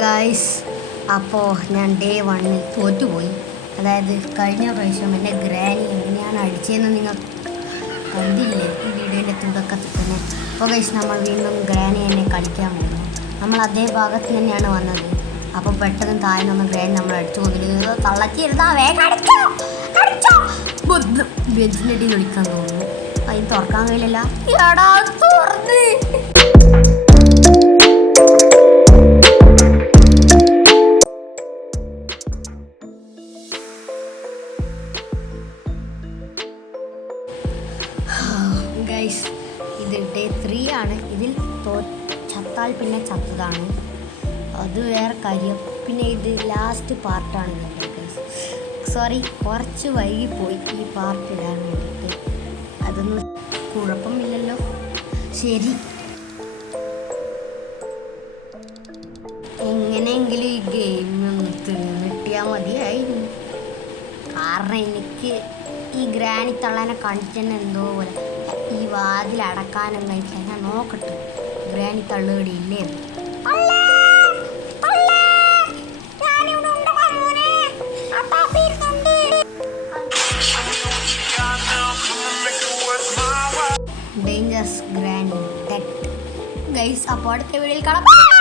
Guys, അപ്പോൾ ഞാൻ day 1 തോറ്റുപോയി. അതായത് കഴിഞ്ഞ പ്രാവശ്യം എൻ്റെ ഗ്രാനി എങ്ങനെയാണ് അടിച്ചതെന്ന് നിങ്ങൾ കണ്ടില്ലേ ഈ വീഡിയോൻ്റെ തുടക്കത്തിൽ തന്നെ. അപ്പോൾ ഗൈസ്, നമ്മൾ വീണ്ടും ഗ്രാനി തന്നെ കളിക്കാൻ പോകുന്നു. നമ്മൾ അതേ ഭാഗത്ത് തന്നെയാണ് വന്നത്. അപ്പോൾ പെട്ടെന്ന് താഴെ നമ്മൾ ഗ്രാനി നമ്മൾ അടിച്ചു കൊണ്ടിരിക്കുന്നത് തള്ളച്ചിരുന്നാ വേഗം ബെഞ്ചിൻ്റെ അടിയിൽ വിളിക്കാൻ തോന്നുന്നു. അതിന് തുറക്കാൻ കഴിയില്ല. എടാ തുറന്ന് ഗൈസ്, ഇത് ഡേ 3 ആണ്. ഇതിൽ ചത്താൽ പിന്നെ ചത്തതാണ്, അത് വേറെ കാര്യം. പിന്നെ ഇത് ലാസ്റ്റ് പാർട്ടാണ് ഗൈസ്. സോറി, കുറച്ച് വൈകിപ്പോയി ഈ പാർട്ട് ഇടാൻ വേണ്ടിയിട്ട്. അതൊന്നും കുഴപ്പമില്ലല്ലോ. ശരി, എങ്ങനെയെങ്കിലും ഈ ഗെയിം ഒന്ന് തീർന്നിട്ടിയാൽ മതിയായിരുന്നു. കാരണം എനിക്ക് ഈ ഗ്രാനി തള്ളാനെ കണ്ടിട്ട് തന്നെ എന്തോ പോലെ. ഈ വാതിൽ അടക്കാനും കഴിക്കാൻ ഞാൻ നോക്കട്ടെ ഗ്രാനി തള്ളുകടി ഇല്ലേ. Dangerous granny dead guys. അപ്പോൾ അടുത്ത വീഡിയോയിൽ കാണാം.